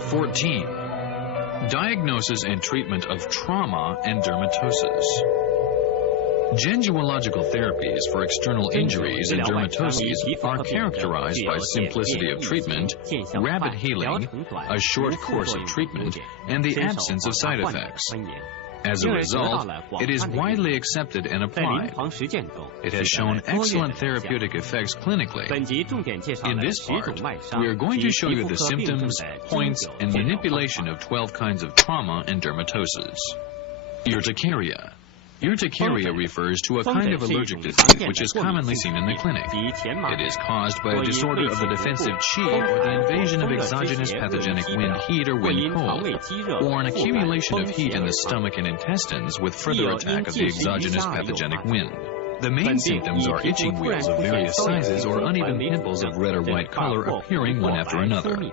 Part 14. Diagnosis and treatment of trauma and dermatosis. Gengiological therapies for external injuries and dermatoses are characterized by simplicity of treatment, rapid healing, a short course of treatment, and the absence of side effects. As a result, it is widely accepted and applied. It has shown excellent therapeutic effects clinically. In this part, we are going to show you the symptoms, points, and manipulation of 12 kinds of trauma and dermatosis. Urticaria. Urticaria refers to a kind of allergic disease which is commonly seen in the clinic. It is caused by a disorder of the defensive qi or the invasion of exogenous pathogenic wind heat or wind cold, or an accumulation of heat in the stomach and intestines with further attack of the exogenous pathogenic wind. The main symptoms are itching wheals of various sizes or uneven pimples of red or white color appearing one after another.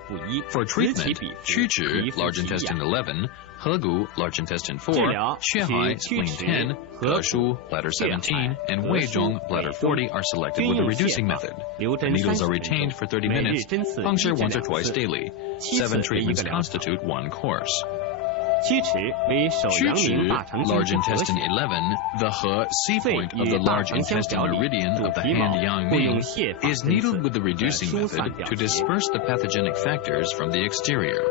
For treatment, Qu, large intestine 11, Hegu, large intestine 4, Xuehai, spleen 10, Geshu, bladder 17, and Weizhong, bladder 40 are selected with a reducing method. The needles are retained for 30 minutes, puncture once or twice daily. 7 treatments constitute one course. Qu, large intestine 11, the He, C point of the large intestine meridian of the hand Yang Ming, is needled with the reducing method to disperse the pathogenic factors from the exterior.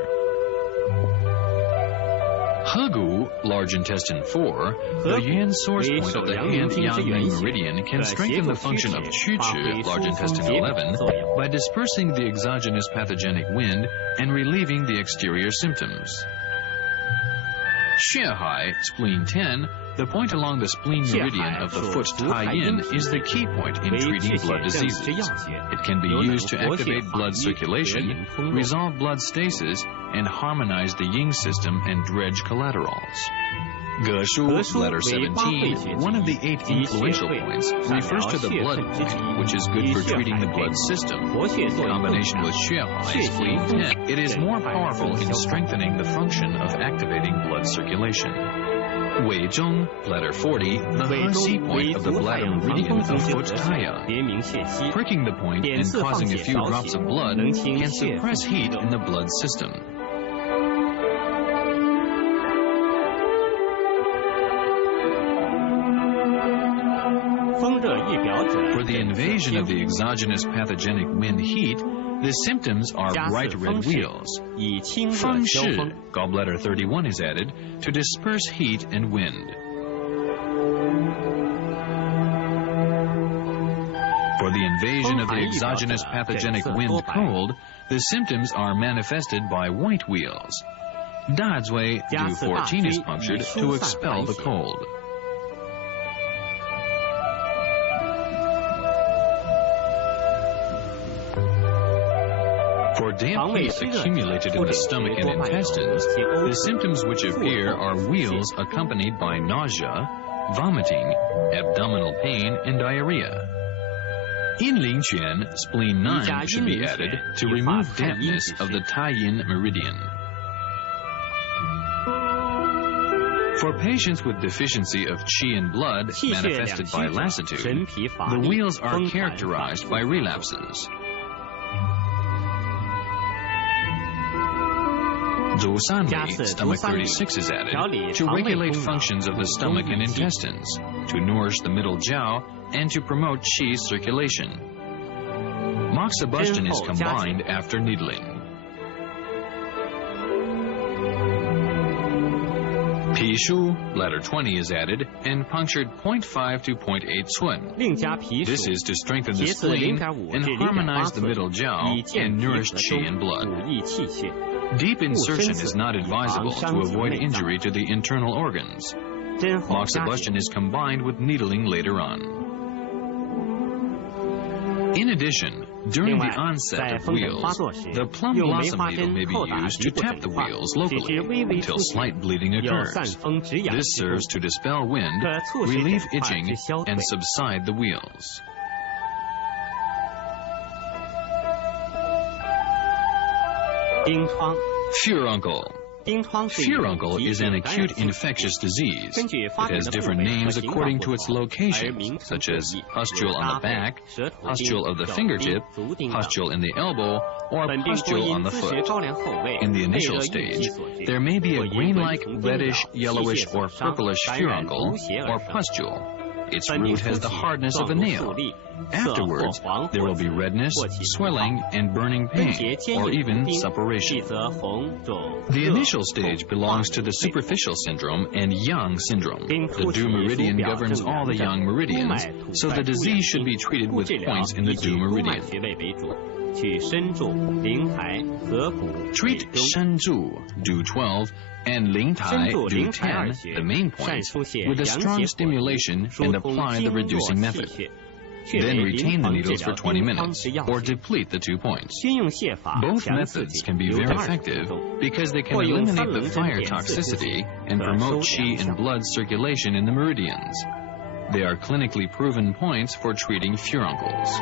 Hegu, large intestine 4, the Yuan source point of the hand Yang Ming meridian can strengthen the function of Qu, large intestine 11, by dispersing the exogenous pathogenic wind and relieving the exterior symptoms. Xuehai, spleen 10, the point along the spleen meridian of the foot Tai-yin is the key point in treating blood diseases. It can be used to activate blood circulation, resolve blood stasis, and harmonize the yin system and dredge collaterals. Geshu, letter 17, one of the 8 influential points, refers to the blood point, which is good for treating the blood system. In combination with Xuehai, spleen 10, it is more powerful in strengthening the function of activating blood circulation. Weizhong, bladder 40, the C point of the bladder meridian of foot Taiya. Pricking the point and causing a few drops of blood can suppress heat in the blood system. For the invasion of the exogenous pathogenic wind heat, the symptoms are bright red wheals. Feng Shi, gallbladder 31 is added to disperse heat and wind. For the invasion of the exogenous pathogenic wind cold, the symptoms are manifested by white wheals. Dazui, Du 14 is punctured to expel the cold. For damp heat accumulated in the stomach and intestines, the symptoms which appear are wheals accompanied by nausea, vomiting, abdominal pain, and diarrhea. In Lingquan, spleen 9 should be added to remove dampness of the Tai-yin meridian. For patients with deficiency of qi and blood manifested by lassitude, the wheals are characterized by relapses. Zhusanli, stomach 36 is added to regulate functions of the stomach and intestines, to nourish the middle jiao, and to promote qi circulation. Moxibustion is combined after needling. Pishu, bladder 20 is added and punctured 0.5 to 0.8 cun. This is to strengthen the spleen and harmonize the middle jiao and nourish qi and blood. Deep insertion is not advisable to avoid injury to the internal organs. Moxibustion is combined with needling later on. In addition, during the onset of wheals, the plum blossom needle may be used to tap the wheals locally until slight bleeding occurs. This serves to dispel wind, relieve itching, and subside the wheals. Furuncle. Furuncle is an acute infectious disease. It has different names according to its location, such as pustule on the back, pustule of the fingertip, pustule in the elbow, or pustule on the foot. In the initial stage, there may be a green-like reddish, yellowish, or purplish furuncle, or pustule. Its root has the hardness of a nail. Afterwards, there will be redness, swelling, and burning pain, or even suppuration. The initial stage belongs to the superficial syndrome and yang syndrome. The due meridian governs all the yang meridians, so the disease should be treated with points in the due meridian. Treat Shenzu, due 12, and Ling Tai, due 10, the main points, with a strong stimulation and apply the reducing method. Then retain the needles for 20 minutes, or deplete the 2 points. Both methods can be very effective because they can eliminate the fire toxicity and promote qi and blood circulation in the meridians. They are clinically proven points for treating furuncles.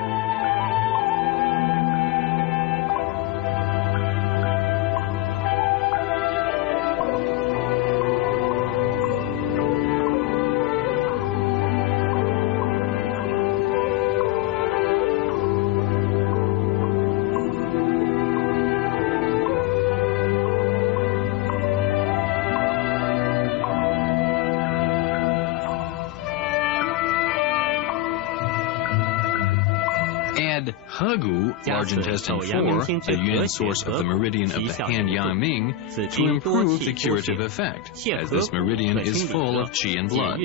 Add Hegu, large intestine 4, the yin source of the meridian of the hand Yang Ming, to improve the curative effect, as this meridian is full of qi and blood.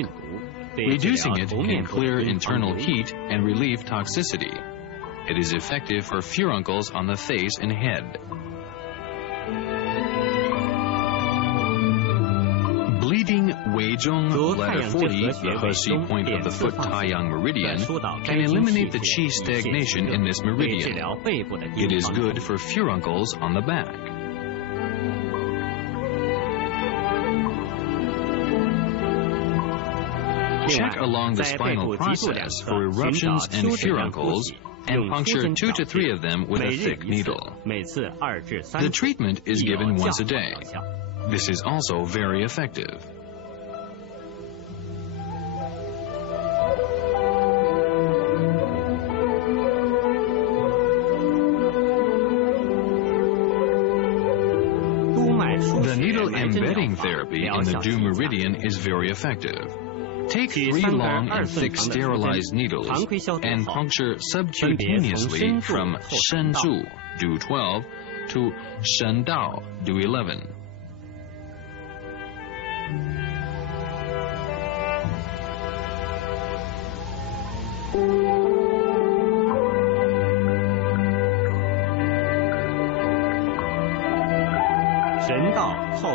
Reducing it can clear internal heat and relieve toxicity. It is effective for furuncles on the face and head. Bleeding Weizhong bladder 40, the Hexi point of the foot Taiyang meridian, can eliminate the qi stagnation in this meridian. It is good for furuncles on the back. Check along the spinal process for eruptions and furuncles and puncture 2 to 3 of them with a thick needle. The treatment is given once a day. This is also very effective. The needle embedding therapy in the due meridian is very effective. Take 3 long and thick sterilized needles and puncture subcutaneously from Shenzu, due 12, to Shendao, due 11.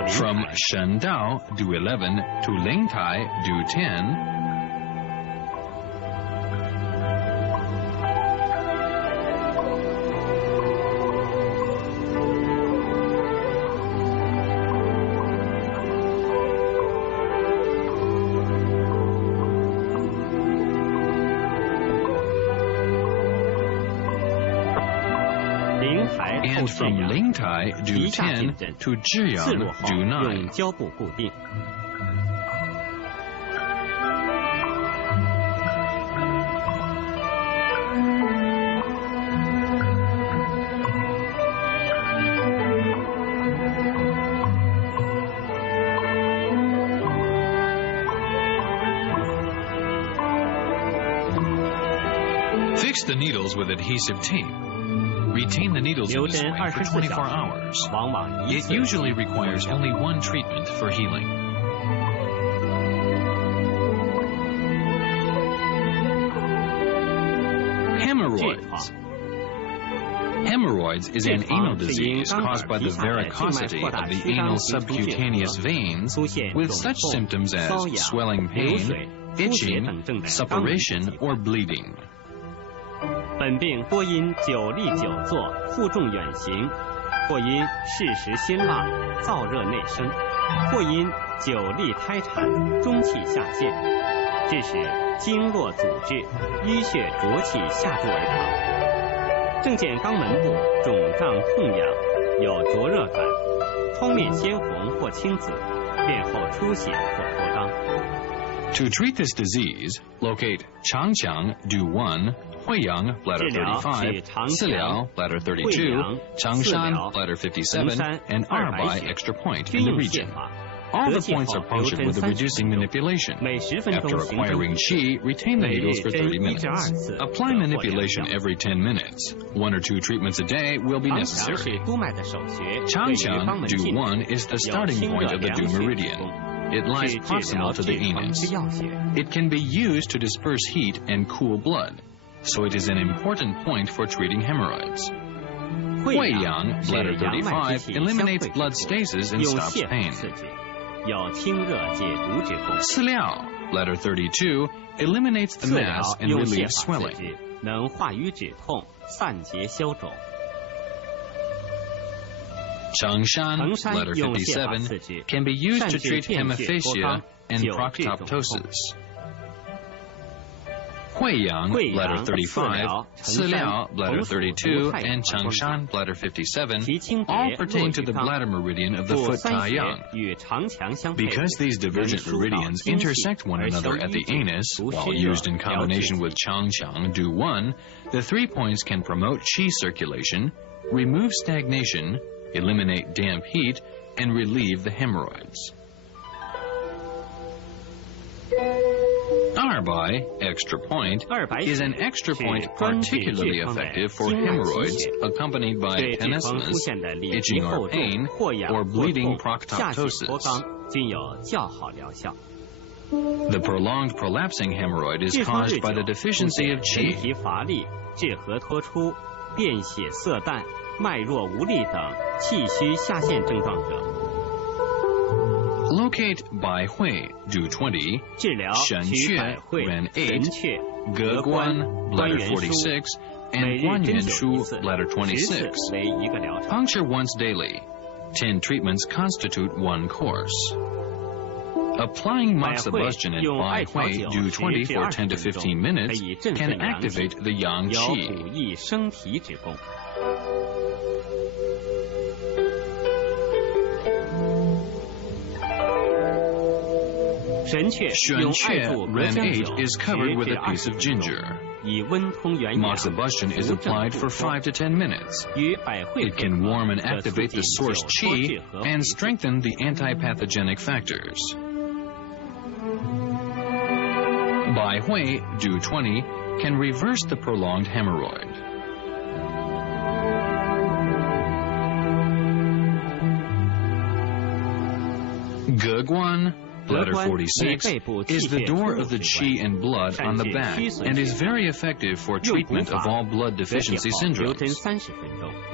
From Shendao, due 11, to Lingtai, due 10, and from Lingtai, due 10, to Zhiyang, due 9. Fix the needles with adhesive tape. Retain the needles in this way for 24 hours. It usually requires only 1 treatment for healing. Hemorrhoids. Hemorrhoids is an anal disease caused by the varicosity of the anal subcutaneous veins with such symptoms as swelling pain, itching, suppuration, or bleeding. 本病多因久立久坐、负重远行，或因适时辛辣、燥热内生，或因久立胎产、中气下陷，致使经络阻滞、淤血浊气下注而淌。正见肛门部肿胀痛痒，有灼热感，剖面鲜红或或青紫，便后出血或脱肛。 To treat this disease, locate 长强 do 1, 惠阳 bladder 35, 四辽 bladder 32, 长山 bladder 57, and Arbai extra point in the region. All the points are punctured with a reducing manipulation. After acquiring qi, retain the needles for 30 minutes. Apply manipulation every 10 minutes. 1 or 2 treatments a day will be necessary. Changqiang do 1 is the starting point of the Du meridian. It lies proximal to the anus. It can be used to disperse heat and cool blood, so it is an important point for treating hemorrhoids. Huiyang, bladder 35, eliminates blood stasis and stops pain. Siliao, bladder 32, eliminates the mass and relieves swelling. Changshan, bladder 57, can be used to treat hemiphagia and proctoptosis. Huiyang, bladder 35, Siliao, bladder 32, and Changshan, bladder 57, all pertain to the bladder meridian of the foot Taiyang. Because these divergent meridians intersect one another at the anus, while used in combination with Changqiang do 1, the 3 points can promote qi circulation, remove stagnation, eliminate damp heat, and relieve the hemorrhoids. Arbai, extra point, is an extra point particularly effective for hemorrhoids accompanied by tenesmus, itching or pain, or bleeding proctoptosis. The prolonged prolapsing hemorrhoid is caused by the deficiency of qi. Locate Bai Hui, do 20, Shen Que, Ren 8, Ge Guan, bladder 46, and Guanyin Shu, bladder 26. Puncture once daily. 10 treatments constitute 1 course. Applying moxibustion and Bai Hui, do 20 for 10 to 15 minutes, can activate the yang qi. Shen Que, Ren 8 is covered with a piece of ginger. Moxibustion is applied for 5 to 10 minutes. It can warm and activate the source qi and strengthen the antipathogenic factors. Bai Hui, do 20, can reverse the prolonged hemorrhoid. Ge Guan, bladder 46, is the door of the qi and blood on the back and is very effective for treatment of all blood deficiency syndromes.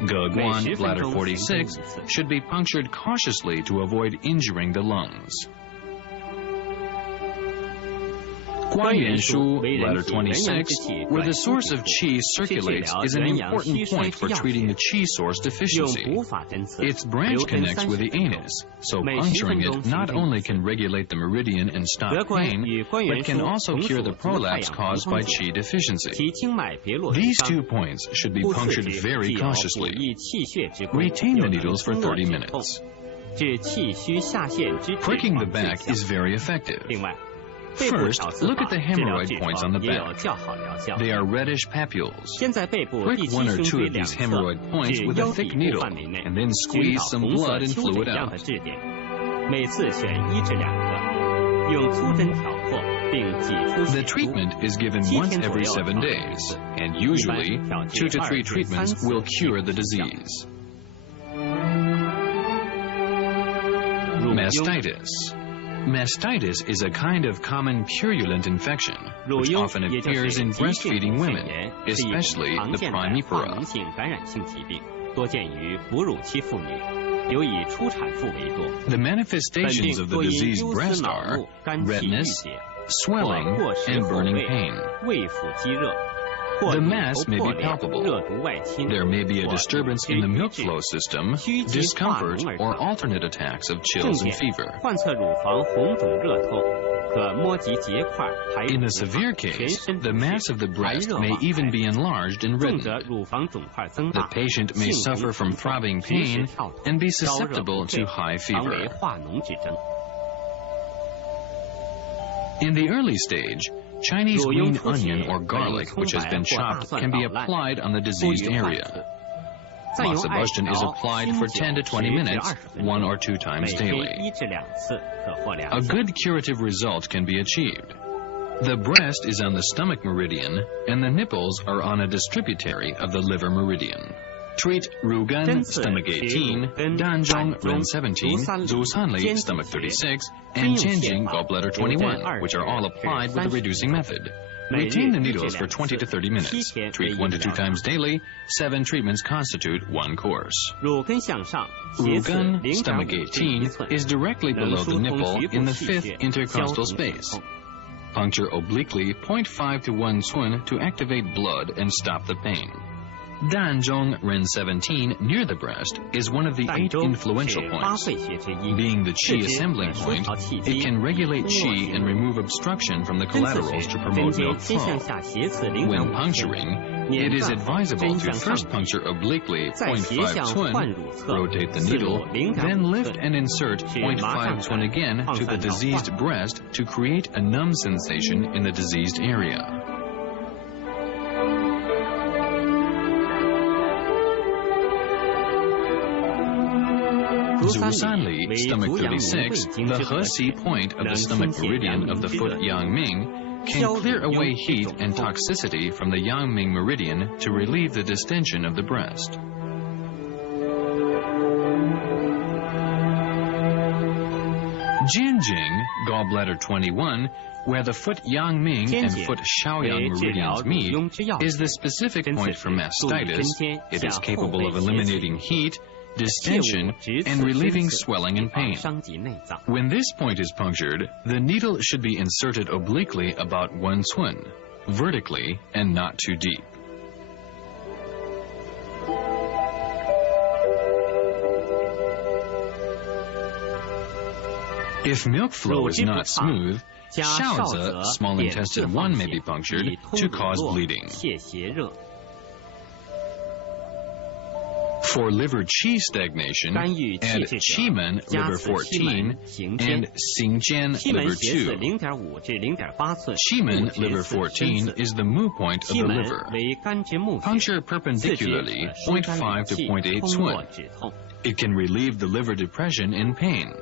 Ge Guan, bladder 46, should be punctured cautiously to avoid injuring the lungs. Guanyin Shu, bladder 26, where the source of qi circulates, is an important point for treating the qi source deficiency. Its branch connects with the anus, so puncturing it not only can regulate the meridian and stop pain, but can also cure the prolapse caused by qi deficiency. These 2 points should be punctured very cautiously. Retain the needles for 30 minutes. Pricking the back is very effective. First, look at the hemorrhoid points on the back. They are reddish papules. Prick 1 or 2 of these hemorrhoid points with a thick needle, and then squeeze some blood and fluid out. The treatment is given once every 7 days, and usually 2 to 3 treatments will cure the disease. Mastitis. Mastitis is a kind of common purulent infection, which often appears in breastfeeding women, especially the primipara. The manifestations of the diseased breast are redness, swelling, and burning pain. The mass may be palpable. There may be a disturbance in the milk flow system, discomfort, or alternate attacks of chills and fever. In a severe case, the mass of the breast may even be enlarged and reddened. The patient may suffer from throbbing pain and be susceptible to high fever. In the early stage, Chinese green onion or garlic, which has been chopped, can be applied on the diseased area. Moxibustion is applied for 10 to 20 minutes, 1 or 2 times daily. A good curative result can be achieved. The breast is on the stomach meridian, and the nipples are on a distributary of the liver meridian. Treat Rugan, stomach 18, Danzhong, Ren 17, Zusanli, stomach 36, and Qianjing, gallbladder 21, which are all applied with the reducing method. Retain the needles for 20 to 30 minutes. Treat 1 to 2 times daily. 7 treatments constitute 1 course. Rugan, stomach 18, is directly below the nipple in the 5th intercostal space. Puncture obliquely 0.5 to 1 cun to activate blood and stop the pain. Danzhong, Ren 17, near the breast, is one of the 8 influential points. Being the qi assembling point, it can regulate qi and remove obstruction from the collaterals to promote milk flow. When puncturing, it is advisable to first puncture obliquely 0.5 cun, rotate the needle, then lift and insert 0.5 cun again to the diseased breast to create a numb sensation in the diseased area. Zusanli, stomach 36, the He-Si point of the stomach meridian of the foot Yangming, can clear away heat and toxicity from the Yangming meridian to relieve the distension of the breast. Jianjing, gallbladder 21, where the foot Yangming and foot Shaoyang meridians meet, is the specific point for mastitis. It is capable of eliminating heat, distension, and relieving swelling and pain. When this point is punctured, the needle should be inserted obliquely about 1 cun, vertically and not too deep. If milk flow is not smooth, Shaozi, small intestine 1, may be punctured to cause bleeding. For liver qi stagnation, add Qimen, liver 14, and Xingjian, liver 2. Qimen, liver 14, is the mu point of the liver. Puncture perpendicularly 0.5 to 0.8 cun. It can relieve the liver depression and pain.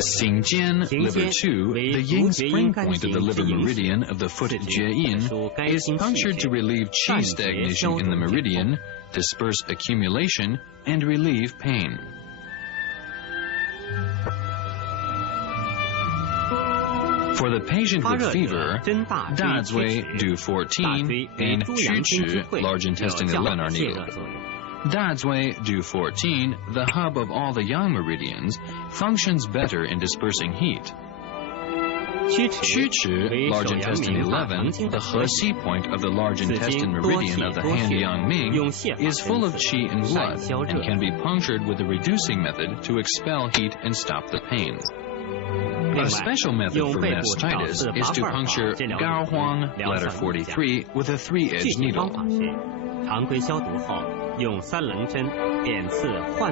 Xingjian, liver 2, the yin spring point of the liver meridian of the foot Jieyin, is punctured to relieve qi stagnation in the meridian, disperse accumulation, and relieve pain. For the patient with fever, Dazui, Du 14, and Chuchi, large intestine 11, are needed. Dazui, Du 14, the hub of all the yang meridians, functions better in dispersing heat. Chuchi, large intestine 11, the He-Si point of the large intestine meridian of the hand Yangming, is full of qi and blood and can be punctured with a reducing method to expel heat and stop the pain. A special method for mastitis is to puncture Gao Huang, bladder 43, with a 3-edged needle.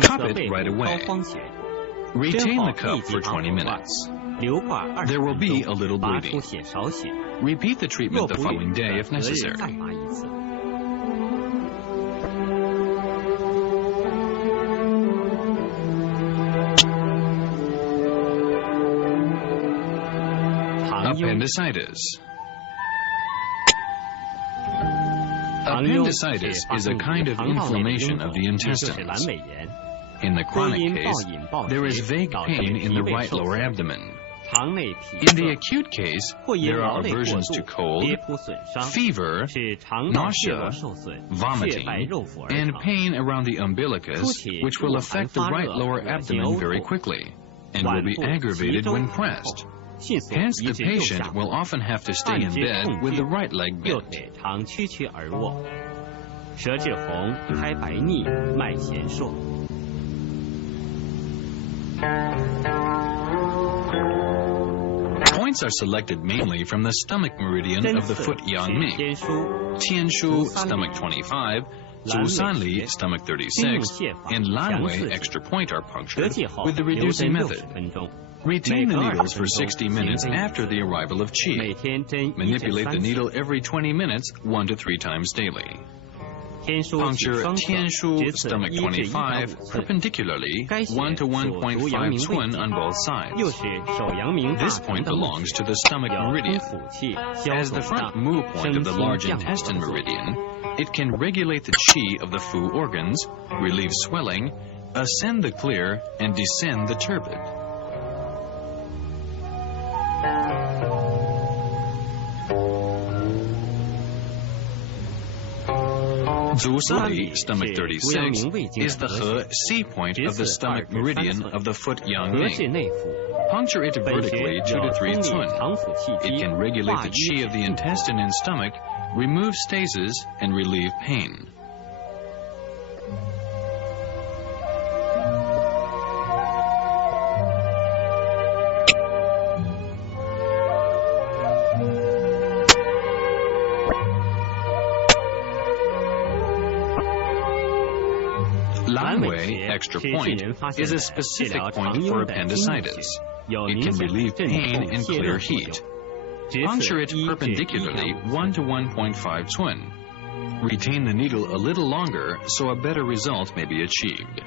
Cup it right away. Retain the cup for 20 minutes. There will be a little bleeding. Repeat the treatment the following day if necessary. Appendicitis. Appendicitis is a kind of inflammation of the intestines. In the chronic case, there is vague pain in the right lower abdomen. In the acute case, there are aversions to cold, fever, nausea, vomiting, and pain around the umbilicus, which will affect the right lower abdomen very quickly. and will be aggravated when pressed. Hence, the patient will often have to stay in bed with the right leg 右 bent. 腿常屈曲而卧，舌质红，苔白腻，脉弦硕。 Points are selected mainly from the stomach meridian of the foot Yang 天 Ming, 枢、 Tianshu, stomach 25, Zusanli, stomach 36, and Lanwei, extra point, are 折 punctured 剂后 with the 留 reducing 针 method. 60分钟， Retain the needles for 60 minutes after the arrival of 每 qi. 天针1至 Manipulate the 3次。 needle every 20 minutes, 1 to 3 times daily. 天枢及 Puncture 双侧 Tianshu, 直刺 stomach 1至 25, 1.5寸， perpendicularly, 该穴 1 to 属足阳明 1.5 twin 胃经 on both 又 sides. 是手阳明大 This 肠 point 的目 belongs 穴， to the stomach 有通 meridian. 腑气、消 As the 肿 front 胀、 moo point 升 of the 清 large 降火 intestine 的作用。 meridian, it can regulate the qi of the fu organs, relieve swelling, ascend the clear, and descend the turbid. Zusali, stomach 36, is the he point of the stomach meridian of the foot Yang 合治 Ming. 内腑， Puncture it 本穴 vertically 2 有 to 3通利 twin. 肠腑气 It 机， can regulate 化 the 瘀 qi 止 of the 痛。 intestine and stomach, remove stasis, and relieve pain. Lanwei, extra point, is a specific point for appendicitis. It can relieve pain and clear heat. Puncture it perpendicularly 1 to 1.5 twin. Retain the needle a little longer so a better result may be achieved.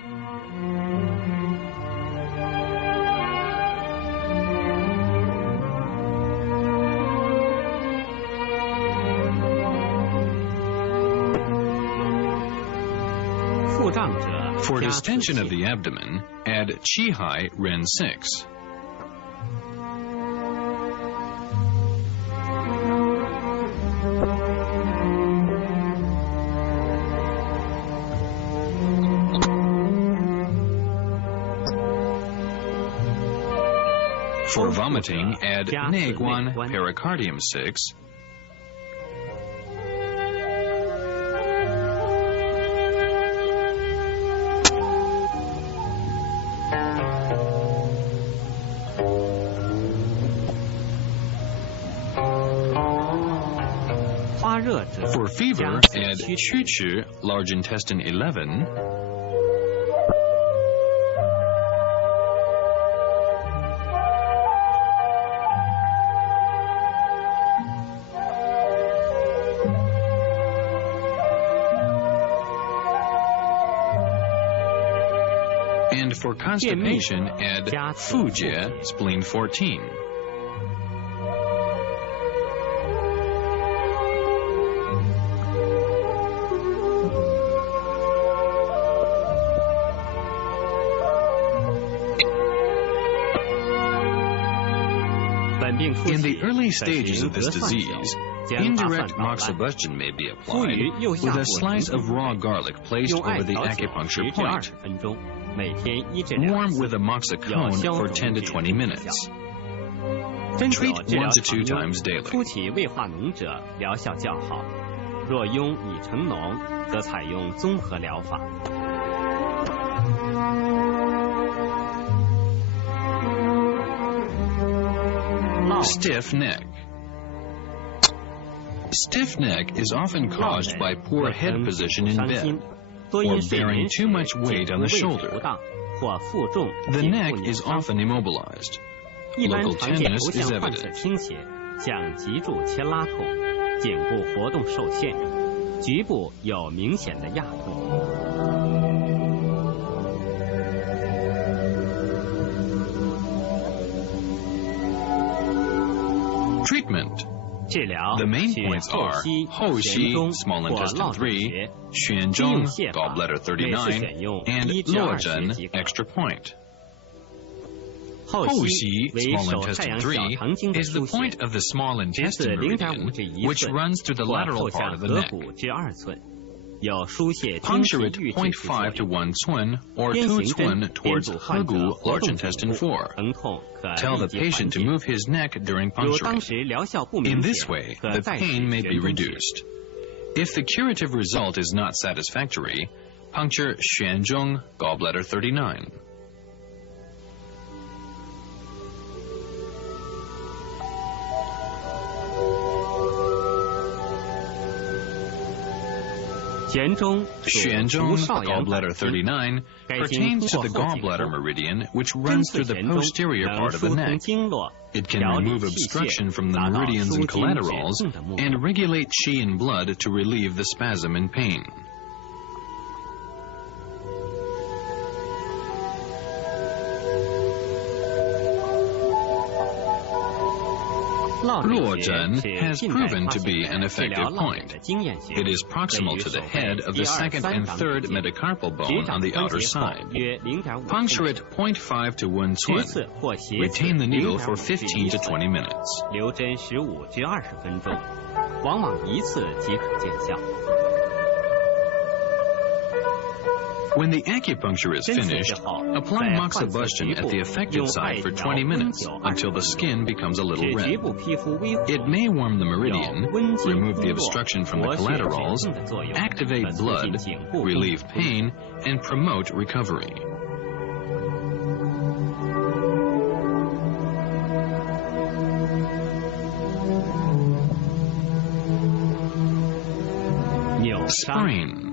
For distension of the abdomen, add Qihai Ren 6. For vomiting, add Neiguan Pericardium 6. For fever, add Chuchu, large intestine 11. And for constipation, add Fujie, spleen 14. In the early stages of this disease, indirect moxibustion may be applied with a slice of raw garlic placed over the acupuncture point. Warm with a moxicone for 10 to 20 minutes. Treat 1 to 2 times daily. 初期胃化脓者疗效较好，若痈已成脓，则采用综合疗法。 Stiff neck. Stiff neck is often caused by poor head position in bed or bearing too much weight on the shoulder. The neck is often immobilized. Local tenderness is evident. 倾斜，像脊柱牵拉痛，颈部活动受限，局部有明显的压痛。 Treatment. 治疗 The main 取 points 后 are 溪、 Hou 悬 Xi, 中 small 或 intestine 落水 3, 穴， Xuanzhong, 泻法 gallbladder 每次选 39, 用 and 1至2 Luozhen, 即可。 extra point. 后 Hou 溪 Xi, 为 small 手太 intestine 阳小肠经 3, 的 is the 腧穴， point of the small 直 intestine 刺0.5 至 meridian, 1 which 寸， runs through the 或 lateral 后 part 下 of the 颌 neck. 骨至2寸。有疏泄经 Puncture 期 it 预制之作 0.5 to 用。 1 twin or 边 2 行针 twin 编 towards 组患者 Hegu, 活 large 动 intestine 颈部 4. 疼痛可 Tell 立 the 即缓 patient to 解。 move his neck during 如当 puncturing. 时疗效不 In 明 this 显， way, 可 the 再使 pain may be 旋中穴。 reduced. If the curative result is not satisfactory, puncture 悬中 gallbladder 39. 悬中悬中 gallbladder 39 pertains to the gallbladder meridian, which runs through the posterior part of the neck. It can remove obstruction from the meridians and collaterals and regulate qi and blood to relieve the spasm and pain. 落诊 has proven to be an effective point. It is proximal to the head of the second and third metacarpal bone on the outer side. Puncture it 0.5 to 1 twin. Retain the needle for 15 to 20 minutes. 留针15至20分钟，往往一次即可见效。 When the acupuncture is finished, apply moxibustion at the affected site for 20 minutes until the skin becomes a little 使局 red. 部皮肤微活， It may warm the 有 meridian, 温经 remove 通 the 络 obstruction from the 活血 collaterals, 止痛的作用， activate 可促进 blood, 颈部 relieve 动 pain, and promote recovery. 扭伤。 Sprain.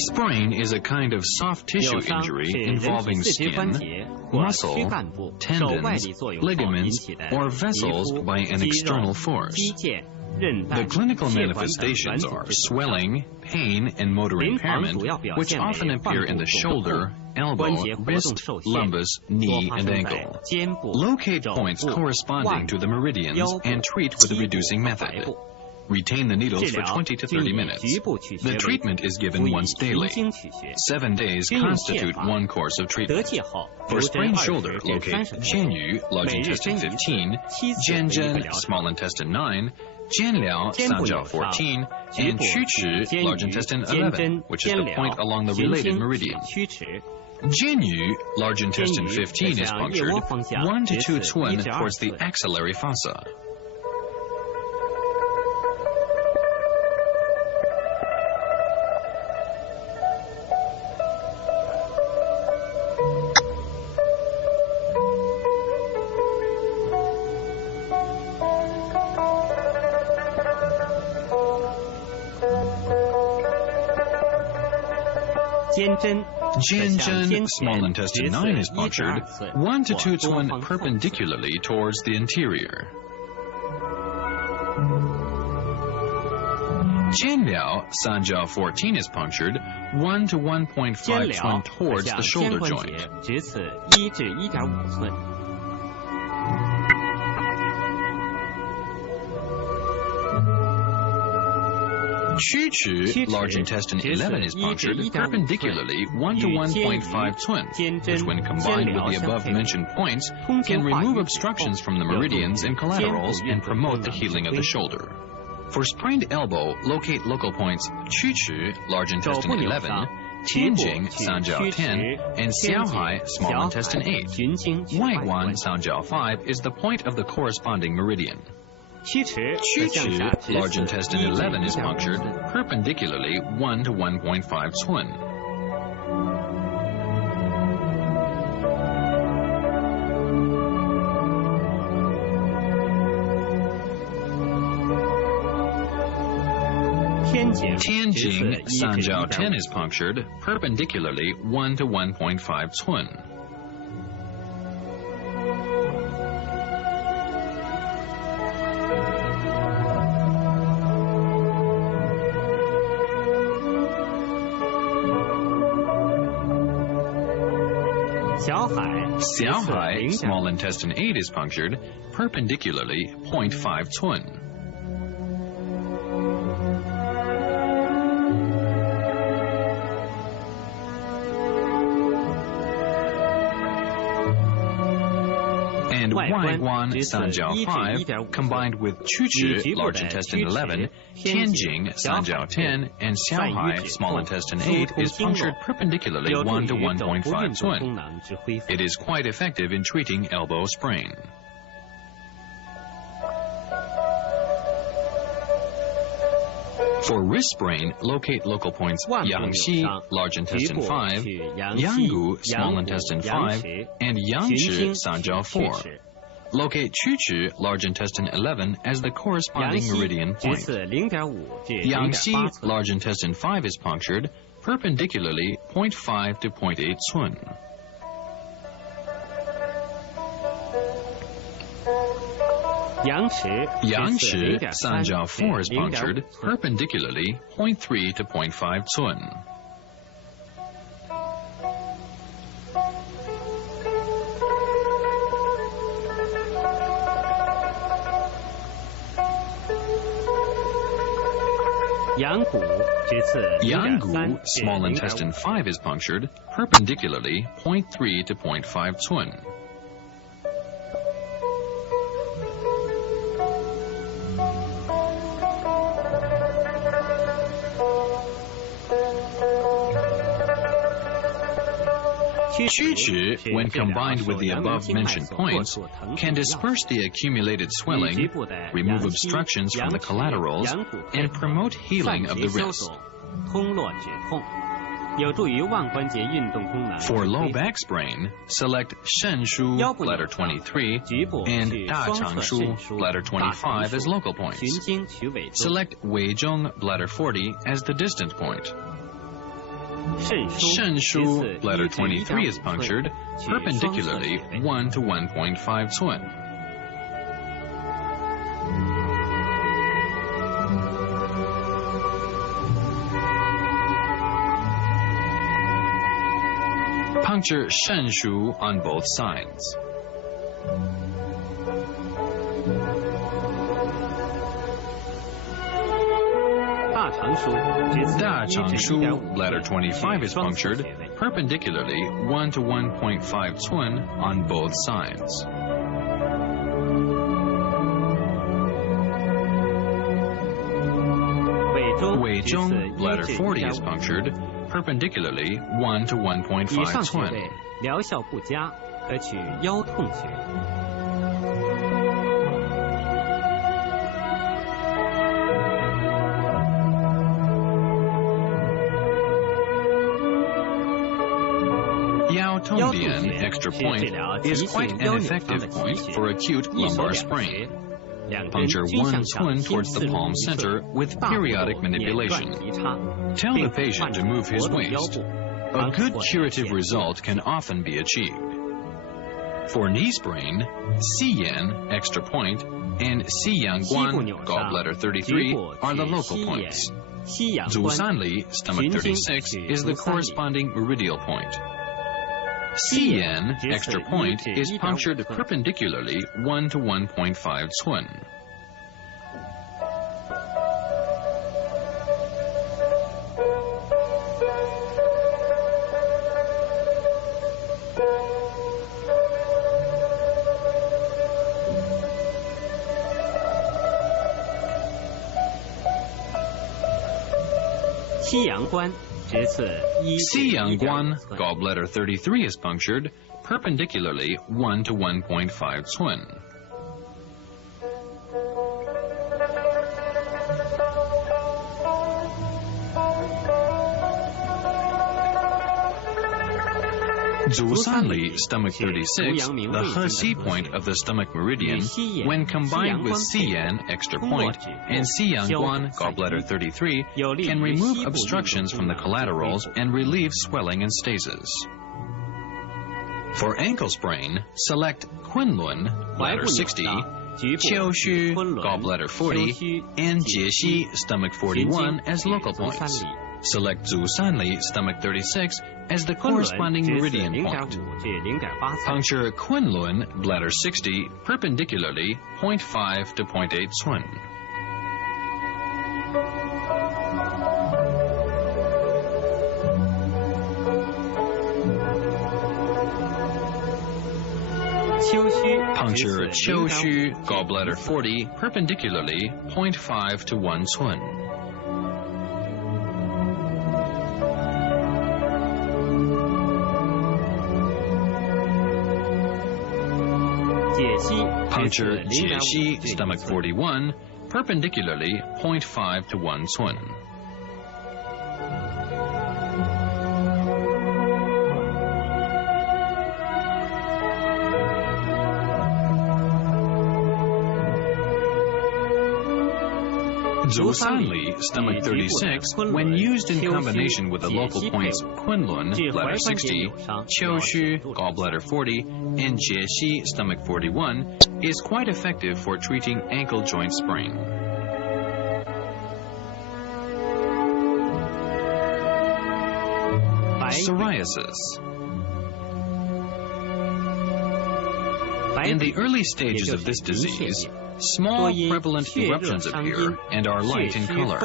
Sprain is a kind of soft tissue 扭伤 injury 是人体 involving 四肢关 skin, 节或躯 muscle, 干部受外 tendons, 力作用后引 ligaments, 起的 or 皮 vessels 肤、 by an 肌 external 肉、 force. 肌腱、韧带、 The clinical 血管等软 manifestations 组 are 织损伤。 swelling, pain, and motor 临床 impairment, 主要表 which 现 often 为 appear 患 in 部 the 肿 shoulder, 痛、关 elbow, 节活动 wrist, 受限， lumbus, 多 knee, 发 and 生在 ankle. 肩部、 Locate 肘 points 部、 corresponding 腕 to 部、 the meridians 腰部、 and treat with the 膝部 reducing 和 method. 踝部。 Retain the 治 needles for 疗 20 to 均 30以 minutes. 局部取穴 The 为 treatment 主， is 辅 given 以 once 循 daily. 经取穴。 7 days 均用泻 constitute 法。 one course of 得 treatment. 剂后， For 留针 sprained 20 shoulder, 至 locate 30分钟， Jianyu, large 每日 intestine 针一次， 15, 7次为一个 Jianzhen, 疗程。 small intestine 9, Jianliao, 肩部 sanjiao 扭伤， 14, 局 and 部 Chuchi, 肩 large 盂、 intestine 肩针、 11, which is 肩 the point 髎、 along the 循 related 经 meridian. 曲尺。 Jianyu, large intestine 肩盂 15 is 向腋 punctured 窝方向 1 to 2 直刺 twin 1至2 towards the 寸。 axillary fossa. Jianzhen, small intestine 9 is punctured 1 to 2 twin perpendicularly towards the interior. Jianliao, sanjiao 14 is punctured 1 to 1.5 twin 肩 towards 向 the 肩 shoulder 关 joint. 节直刺1至1.5寸。 Chuchi, large intestine 11 is punctured perpendicularly 1 to 1.5 twin, which when combined with the above-mentioned points can remove obstructions from the meridians and collaterals and promote the healing of the shoulder. For sprained elbow, locate local points Chuchi, large intestine 11, Tianjing, sanjiao 10, and Xiaohai, small intestine 8. 循经曲 Waiguan, sanjiao 5 is the point of the corresponding meridian. 曲池可向下 Chuchi, 直 large 刺 intestine 1至 11 is 1.5 punctured 寸。 perpendicularly 1 to 1.5 twin. Tianjing, sanjiao 10 is punctured perpendicularly 1 to 1.5 twin. Xiaohai, small intestine 8 is punctured perpendicularly 0.5 twin. And Guan Sanjiao 5 combined with Chuchi, large intestine 11, Tianjing, Sanjiao 10, and Xiaohai, small intestine 8, is punctured perpendicularly 1 to 1.5 cun. It is quite effective in treating elbow sprain. For wrist sprain, locate local points Yangxi, large intestine 5, Yanggu, small intestine 5, and Yangshi, Sanjiao 4. Locate Chuchi, large intestine 11, as the corresponding meridian point. Yangxi, large intestine 5 is punctured perpendicularly 0.5 to 0.8 cun. Yangshi, Sanjiao 4 is punctured perpendicularly 0.3 to 0.5 cun. Yanggu, small intestine 5 is punctured perpendicularly 0.3 to 0.5 cun. Chuchi, when combined with the above-mentioned points, can disperse the accumulated swelling, remove obstructions from the collaterals, and promote healing of the wrist. For low back sprain, select Shenshu, bladder 23, and Dachangshu, bladder 25 as local points. Select Weizhong, bladder 40 as the distant point. Shenshu, bladder 23 is punctured perpendicularly 1 to 1.5 cun. Puncture Shenshu on both sides. Dachangshu, bladder 25 is punctured perpendicularly 1 to 1.5 cun on both sides. Weizhong, bladder 40 is punctured perpendicularly 1 to 1.5 cun. 疗效不佳，可取腰痛穴。 Tongdian extra point is quite an effective point for acute lumbar sprain. Puncture 1 cun towards the palm center with periodic manipulation. Tell the patient to move his waist. A good curative result can often be achieved. For knee sprain, Xiyan extra point and Xiyangguan gallbladder 33 are the local points. Zusanli stomach 36 is the corresponding meridial point. Xiyan extra point is punctured perpendicularly 1 to 1.5 cun. Xiyangguan gallbladder 33 is punctured perpendicularly 1 to 1.5 cun. Zusanli stomach 36, the He point of the stomach meridian, when combined with Xiyan extra point and Xiyangguan gallbladder 33, can remove obstructions from the collaterals and relieve swelling and stasis. For ankle sprain, select Kunlun, bladder 60, Qiuxu, gallbladder 40, and Jiexi, stomach 41 as local points. Select Zusanli, stomach 36, as the corresponding meridian point. Puncture Kunlun, bladder 60, perpendicularly 0.5 to 0.8 cun. Puncture 丘虚 gallbladder 40 perpendicularly 0.5 to 1 寸. Puncture 解析 stomach 41 perpendicularly 0.5 to 1寸. Zosanli, stomach 36, when used in combination with the local points Kunlun, bladder 60, Qiushu, gallbladder 40, and Jiexi, stomach 41, is quite effective for treating ankle joint sprain. Psoriasis. In the early stages of this disease, small prevalent eruptions appear and are light in color.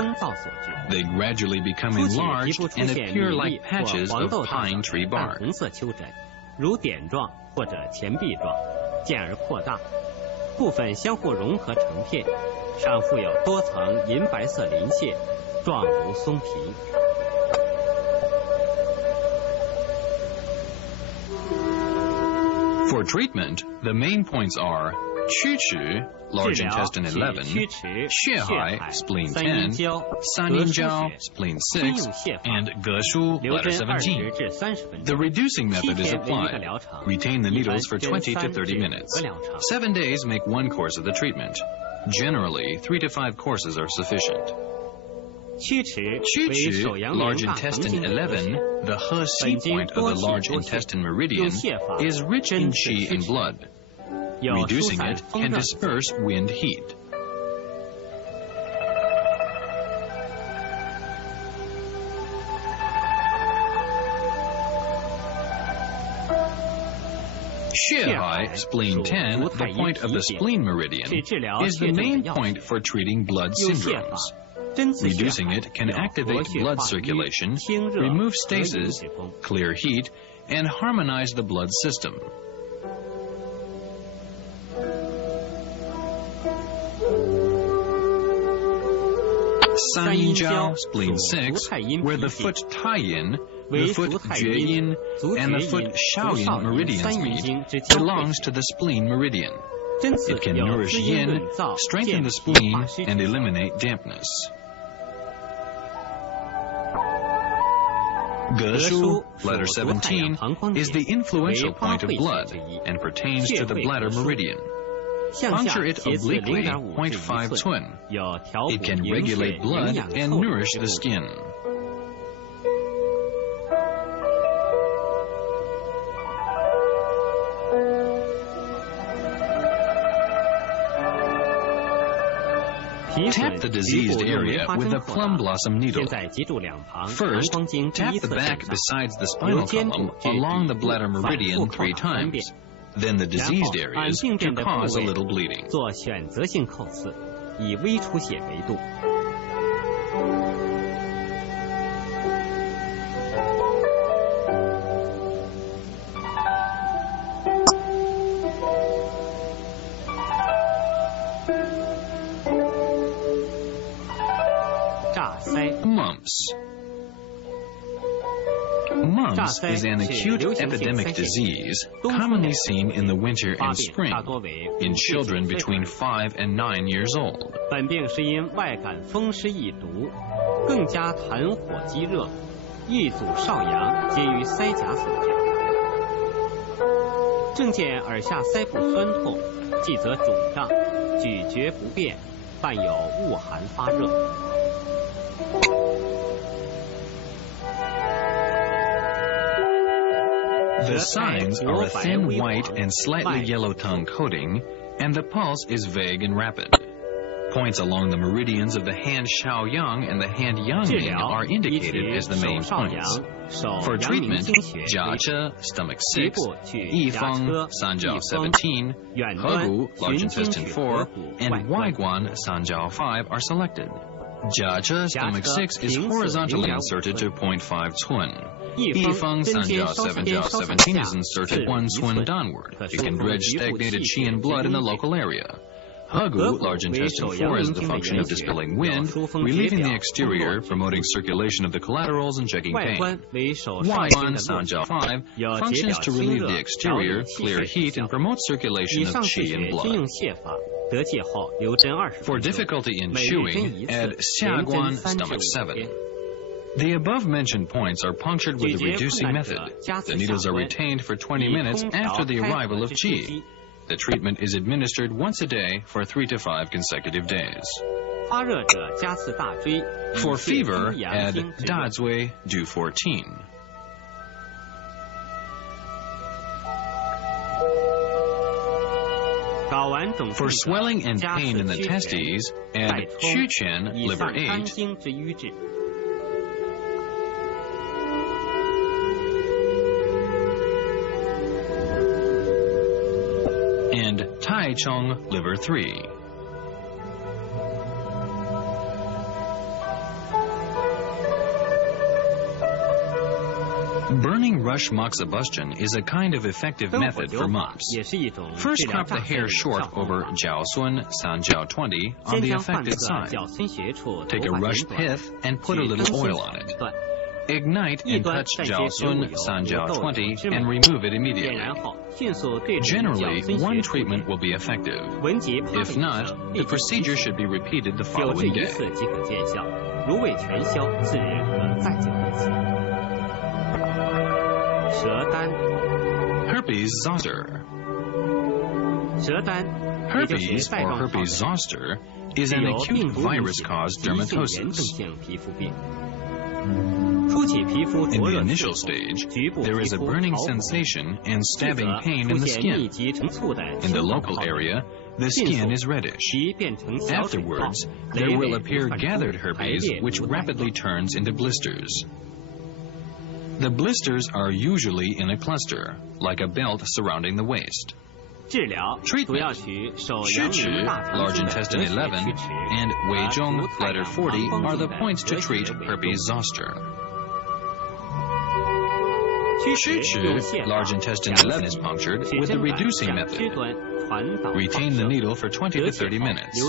They gradually become enlarged and appear like patches of pine tree bark. For treatment, the main points are Qu, large intestine 11, Xuehai, spleen 10, Sanninjiao, spleen 6, and Geshu, bladder 17. The reducing method is applied. Retain the needles for 20 to 30 minutes. 7 days make 1 course of the treatment. Generally, 3 to 5 courses are sufficient. Qu, large intestine 11, the He point of the large intestine meridian, is rich in qi and blood. Reducing it can disperse wind heat. Xuehai, spleen 10, the point of the spleen meridian, is the main point for treating blood syndromes. Reducing it can activate blood circulation, remove stasis, clear heat, and harmonize the blood system. Sanninjiao, spleen 6, where the foot Taiyin, the foot Jueyin, and the foot Shaoyin meridians meet, belongs to the spleen meridian. It can nourish yin, strengthen the spleen, and eliminate dampness. Geshu, bladder 17, is the influential point of blood and pertains to the bladder meridian. Puncture it obliquely, 0.5 cun. It can regulate blood and nourish the skin. Tap the diseased area with a plum blossom needle. First, tap the back besides the spinal column along the bladder meridian 3 times. Then the diseased areas to cause a little bleeding. Mumps. Mumps is an acute epidemic disease commonly seen in the winter and spring in children between 5 and 9 years old. The signs are a thin white and slightly yellow tongue coating, and the pulse is vague and rapid. Points along the meridians of the hand Shaoyang and the hand Yangming are indicated as the main points. For treatment, Jiache, stomach 6, Yifeng, Sanjiao 17, Hegu, large intestine 4, and Waiguan, Sanjiao 5 are selected. Jiache, stomach 6 is horizontally inserted to 0.5 cun. 一方三角 17 is inserted one swin downward. It can dredge stagnated qi and blood in the local area. Hagu, large intestine 4, is the function of dispelling wind, relieving the exterior, promoting circulation of the collaterals, and checking pain. Huan, Sanjiao 5, functions to relieve the exterior, clear heat, and promote circulation of qi and blood. For difficulty in chewing, add Xiaguan, stomach 7. The above-mentioned points are punctured with the reducing method. The needles are retained for 20 minutes after the arrival of qi. The treatment is administered once a day for 3 to 5 consecutive days. For fever, add Dazui Du 14. For swelling and pain in the testes, add Xuquan Liver 8. And Tai Chong Liver 3. Burning rush moxibustion is a kind of effective method for mumps. First, crop the hair short over Jiao Sun, Sanjiao 20 on the affected side. Take a rush pith and put a little oil on it. Ignite and touch Jiao Sun, Sanjiao 20 and remove it immediately. Generally, one treatment will be effective. If not, the procedure should be repeated the following day. Herpes zoster. Herpes, or herpes zoster, is an acute virus-caused dermatosis. In the initial stage, there is a burning sensation and stabbing pain in the skin. In the local area, the skin is reddish. Afterwards, there will appear gathered herpes, which rapidly turns into blisters. The blisters are usually in a cluster, like a belt surrounding the waist. Treatment: Shichi, large intestine 11, and Weizhong, bladder 40, are the points to treat herpes zoster. Shichi, large intestine 11, is punctured with the reducing method. Retain the needle for 20 to 30 minutes.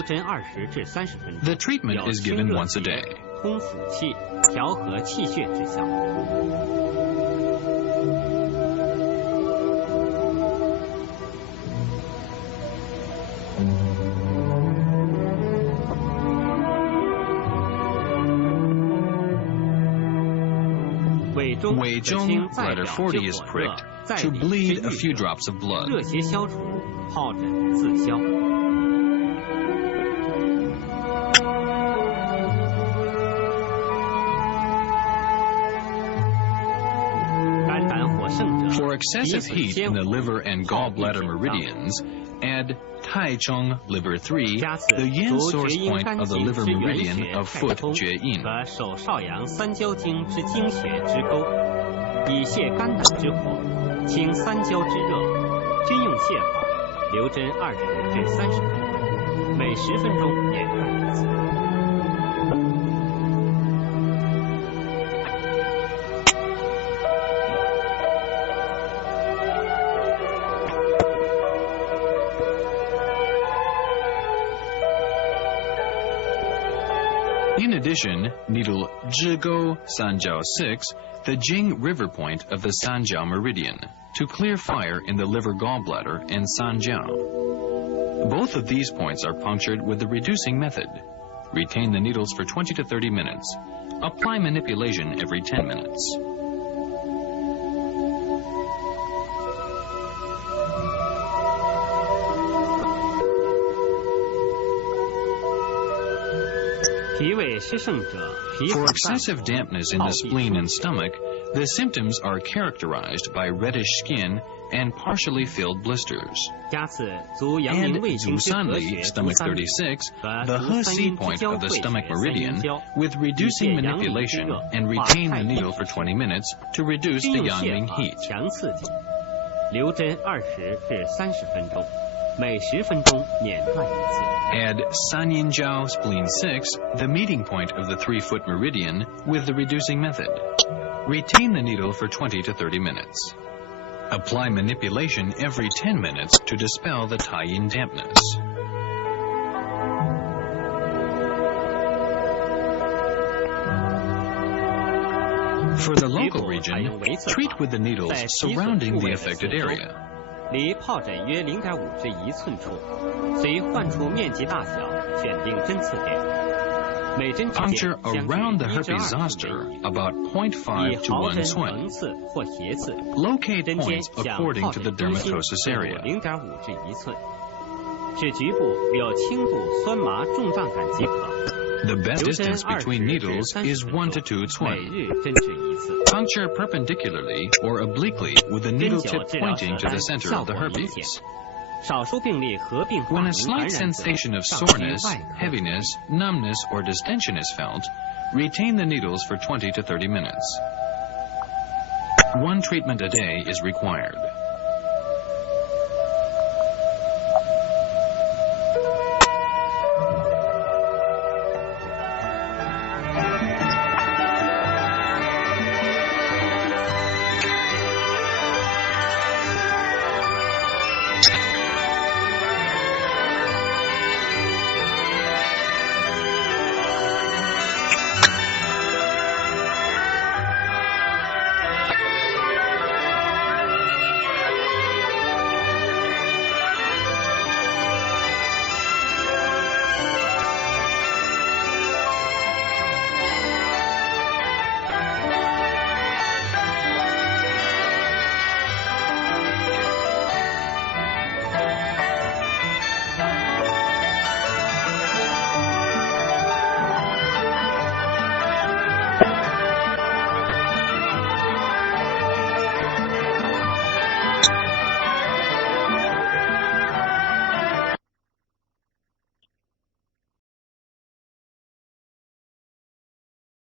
The treatment is given once a day. Weizhong, bladder 40, is pricked to bleed a few drops of blood. For excessive heat in the liver and gallbladder meridians, add Tai Chong Liver 3, the yin source point of the liver meridian of foot Jue Yin. In addition, needle Zhigou Sanjiao 6, the Jing river point of the Sanjiao meridian, to clear fire in the liver gallbladder and Sanjiao. Both of these points are punctured with the reducing method. Retain the needles for 20 to 30 minutes. Apply manipulation every 10 minutes. For excessive dampness in the spleen and stomach, the symptoms are characterized by reddish skin and partially filled blisters. And Zusanli, stomach 36, the He-Si point of the stomach meridian, with reducing manipulation and retain the needle for 20 minutes to reduce the Yangming heat. Add Sanyinjiao spleen 6, the meeting point of the 3-foot meridian, with the reducing method. Retain the needle for 20 to 30 minutes. Apply manipulation every 10 minutes to dispel the tie-in dampness. For the local region, treat with the needles surrounding the affected area. 离疱疹约0.5至1寸处，随患处面积大小选定针刺点。每针之间 Puncture around the herpes zoster about 0.5 to 1 寸. 刺或斜刺， Locate 针尖 points 向 according 疱 to the 疹中心 dermatosis 深入 area. 0.5至1寸，指局部有轻度酸麻重胀感即可。 The best 留针 distance 20 between 至 needles 30 is 分 1 to 钟 2每 寸. 日针治1次。 Puncture perpendicularly or obliquely with the needle 针灸 tip 治疗 pointing to 舌 the 苔 center 效 of the 果明显。 herpes. 少数病例合并 When 化 a 脓感 slight 染者， sensation of 上需 soreness, 外科。 heaviness, numbness, or distension is felt, retain the needles for 20 to 30 minutes. 1 treatment a day is required.